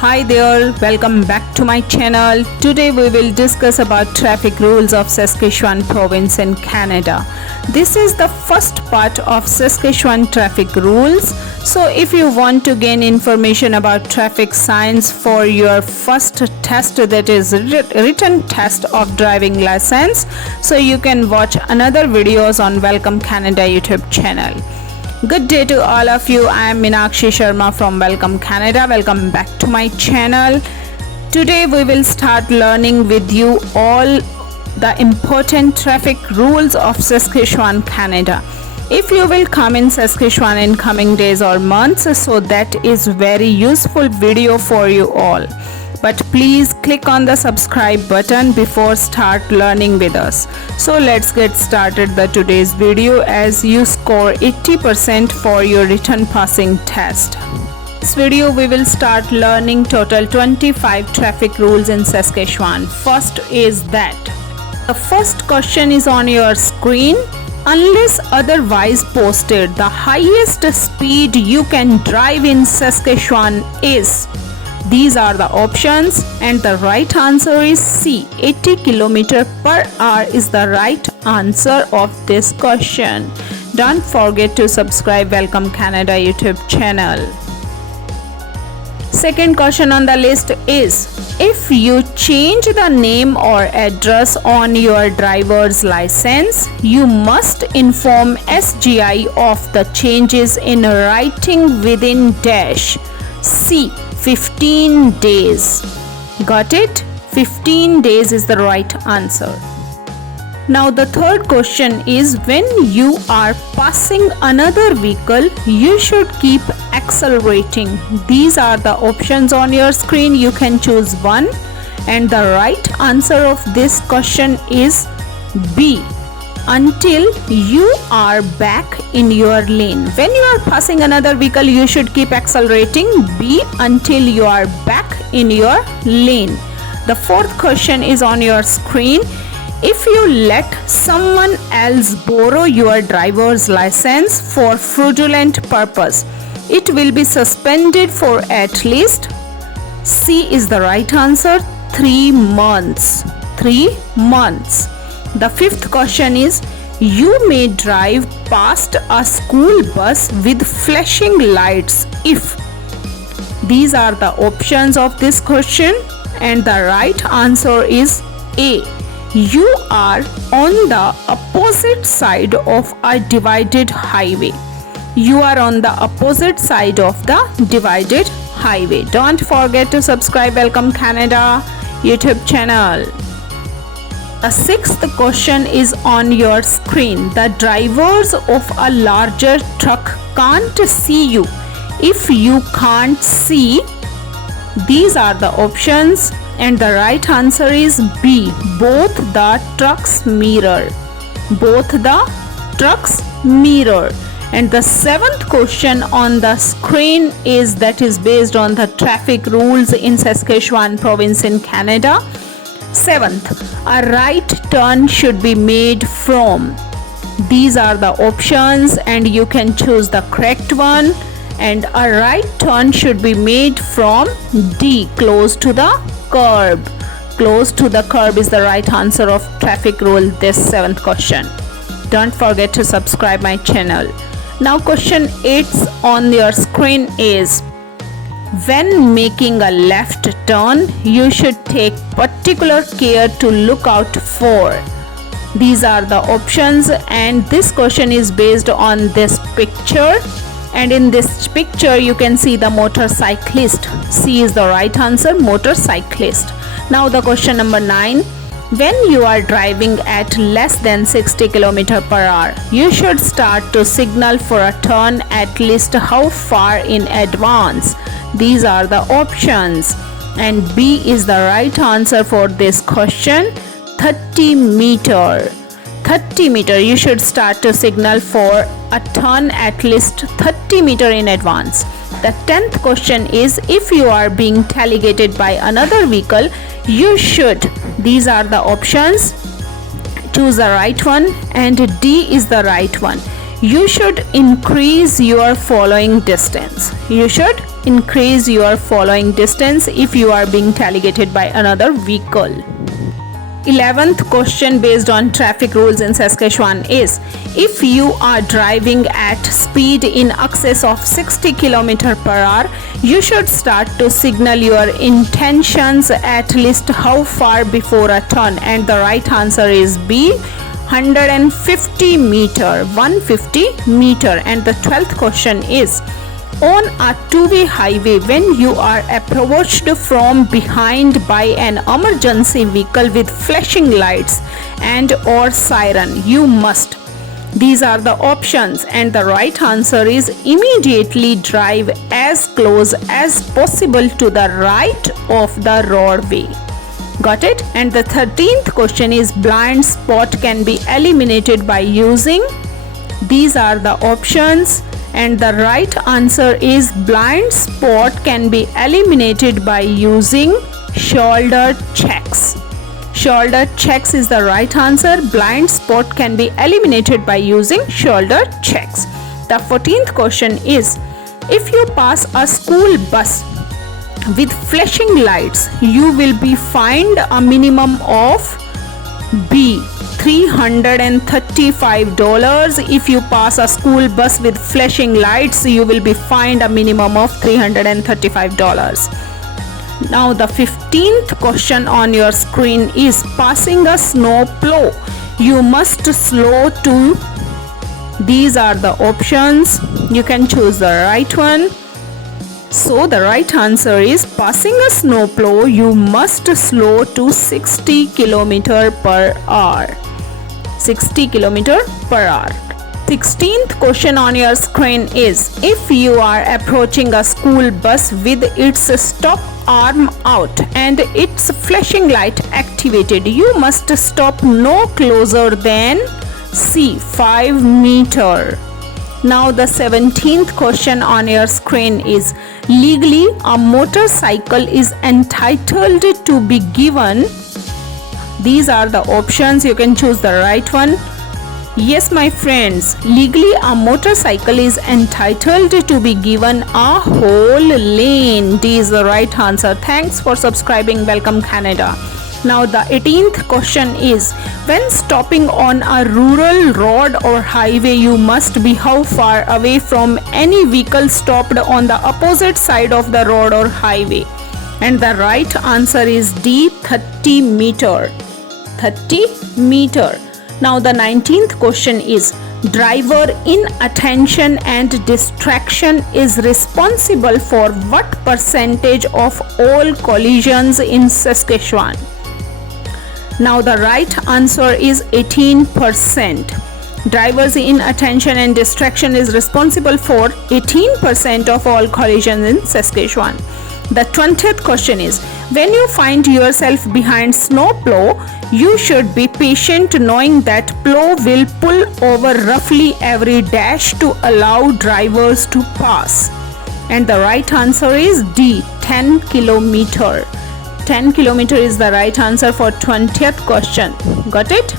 Hi there, welcome back to my channel. Today we will discuss about traffic rules of Saskatchewan province in Canada. This is the first part of Saskatchewan traffic rules. So if you want to gain information about traffic signs for your first test, that is written test of driving license, so you can watch another videos on Welcome Canada YouTube channel. Good day to all of you. I am Meenakshi Sharma from Welcome Canada. Welcome back to my channel. Today we will start learning with you all the important traffic rules of Saskatchewan, Canada. If you will come in Saskatchewan in coming days or months, so that is very useful video for you all. But please click on the subscribe button before start learning with us. So let's get started the today's video as you score 80% for your written passing test. This video we will start learning total 25 traffic rules in Saskatchewan. First is that the first question is on your screen. Unless otherwise posted, the highest speed you can drive in Saskatchewan is. These are the options and the right answer is C. 80 km/h is the right answer of this question. Don't forget to subscribe Welcome Canada YouTube channel. Second question on the list is, if you change the name or address on your driver's license, you must inform SGI of the changes in writing within dash C. 15 days. Got it? 15 days is the right answer. Now the third question is, when you are passing another vehicle, you should keep accelerating. These are the options on your screen. You can choose one, and the right answer of this question is B. Until you are back in your lane. When you are passing another vehicle, you should keep accelerating. B. Until you are back in your lane. The fourth question is on your screen. If you let someone else borrow your driver's license for fraudulent purpose, it will be suspended for at least, C is the right answer, 3 months. 3 months. The fifth question is, you may drive past a school bus with flashing lights if. These are the options of this question, and the right answer is A. You are on the opposite side of a divided highway. You are on the opposite side of the divided highway. Don't forget to subscribe Welcome Canada YouTube channel. The sixth question is on your screen. The drivers of a larger truck can't see you if you can't see. These are the options, and the right answer is B. Both the trucks mirror. Both the trucks mirror. And the seventh question on the screen is based on the traffic rules in Saskatchewan province in Canada. Seventh, a right turn should be made from. These are the options, and you can choose the correct one. And a right turn should be made from D. Close to the curb. Close to the curb is the right answer of traffic rule, this seventh question. Don't forget to subscribe my channel. Now question 8 on your screen is, when making a left turn, you should take particular care to look out for. These are the options, and this question is based on this picture. And in this picture, you can see the motorcyclist. C is the right answer, motorcyclist. Now the question number 9. When you are driving at less than 60 km/h, you should start to signal for a turn at least how far in advance. These are the options, and B is the right answer for this question, 30 meter. 30 meter, you should start to signal for a turn at least 30 meter in advance. The 10th question is, if you are being tailgated by another vehicle, you should. These are the options. Choose the right one, and D is the right one. You should increase your following distance. You should increase your following distance if you are being tailgated by another vehicle. 11th question based on traffic rules in Saskatchewan is, if you are driving at speed in excess of 60 km per hour, you should start to signal your intentions at least how far before a turn, and the right answer is B, 150 meter, 150 meter. And the 12th question is, on a two-way highway, when you are approached from behind by an emergency vehicle with flashing lights and or siren, you must. These are the options, and the right answer is immediately drive as close as possible to the right of the roadway. Got it? And the 13th question is, blind spot can be eliminated by using. These are the options, and the right answer is blind spot can be eliminated by using shoulder checks. Shoulder checks is the right answer. Blind spot can be eliminated by using shoulder checks. The 14th question is, if you pass a school bus with flashing lights, you will be fined a minimum of B, $335. If you pass a school bus with flashing lights, you will be fined a minimum of $335. Now the 15th question on your screen is, passing a snow plow, you must slow to. These are the options. You can choose the right one. So the right answer is, passing a snow plow, you must slow to 60 km per hour. 60 km per hour. 16th question on your screen is, if you are approaching a school bus with its stop arm out and its flashing light activated, you must stop no closer than C, 5 meter. Now the 17th question on your screen is, legally a motorcycle is entitled to be given. These are the options. You can choose the right one. Yes, my friends, legally a motorcycle is entitled to be given a whole lane. D is the right answer. Thanks for subscribing. Welcome, Canada. Now the 18th question is, when stopping on a rural road or highway, you must be how far away from any vehicle stopped on the opposite side of the road or highway? And the right answer is D, 30 meter. 30 meter. Now the 19th question is, driver inattention and distraction is responsible for what percentage of all collisions in Saskatchewan? Now the right answer is 18%. Drivers inattention and distraction is responsible for 18% of all collisions in Saskatchewan. The 20th question is, when you find yourself behind snow plow, you should be patient knowing that plow will pull over roughly every dash to allow drivers to pass. And the right answer is D, 10 kilometer. 10 kilometer is the right answer for 20th question. Got it?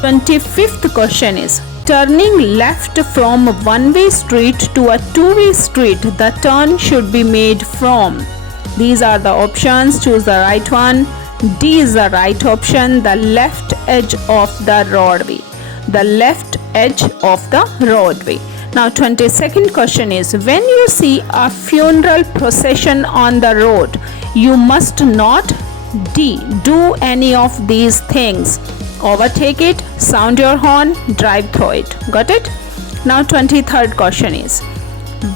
25th question is, turning left from one-way street to a two-way street, the turn should be made from. These are the options. Choose the right one. D is the right option. The left edge of the roadway. The left edge of the roadway. Now 22nd question is, when you see a funeral procession on the road, you must not D, do any of these things. Overtake it, sound your horn, drive through it. Got it? Now 23rd question is,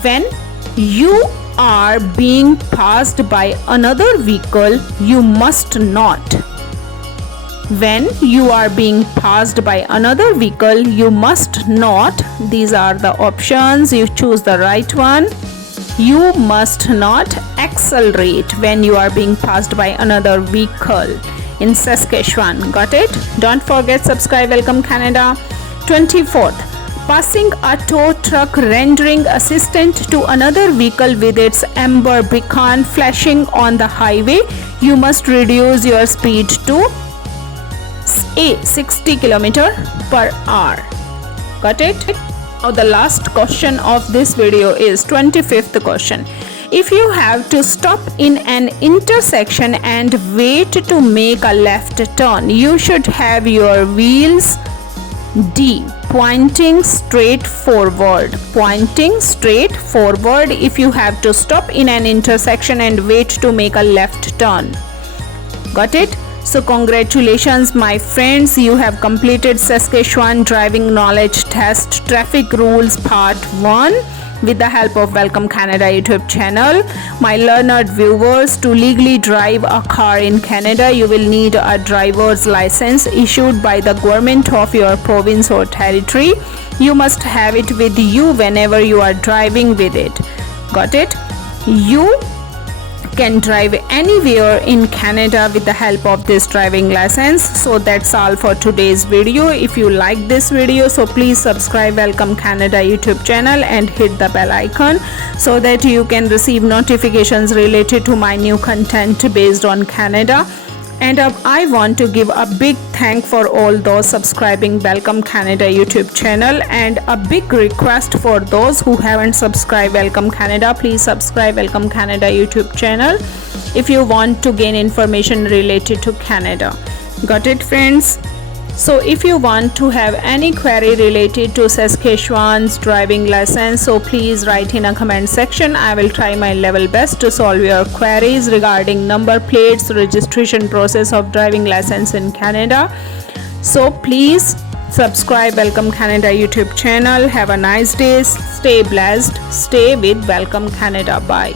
when you are being passed by another vehicle, you must not. When you are being passed by another vehicle, you must not. These are the options. You choose the right one. You must not accelerate when you are being passed by another vehicle in Saskatchewan. Got it? Don't forget, subscribe. Welcome, Canada. 24th, passing a tow truck rendering assistance to another vehicle with its amber beacon flashing on the highway, you must reduce your speed to A, 60 km per hour. Got it? Now the last question of this video is 25th question. If you have to stop in an intersection and wait to make a left turn, you should have your wheels D. Pointing straight forward. Pointing straight forward if you have to stop in an intersection and wait to make a left turn. Got it? So congratulations my friends, you have completed Saskatchewan Driving Knowledge Test Traffic Rules Part 1 with the help of Welcome Canada YouTube channel. My learned viewers, to legally drive a car in Canada, you will need a driver's license issued by the government of your province or territory. You must have it with you whenever you are driving with it. Got it? You can drive anywhere in Canada with the help of this driving license. So that's all for today's video. If you like this video, so please subscribe Welcome Canada YouTube channel and hit the bell icon so that you can receive notifications related to my new content based on Canada. And I want to give a big thank for all those subscribing Welcome Canada YouTube channel, and a big request for those who haven't subscribed Welcome Canada, please subscribe Welcome Canada YouTube channel if you want to gain information related to Canada. Got it friends? So if you want to have any query related to Saskatchewan's driving license, so please write in a comment section. I will try my level best to solve your queries regarding number plates, registration process of driving license in Canada. So please subscribe Welcome Canada YouTube channel. Have a nice day. Stay blessed. Stay with Welcome Canada. Bye.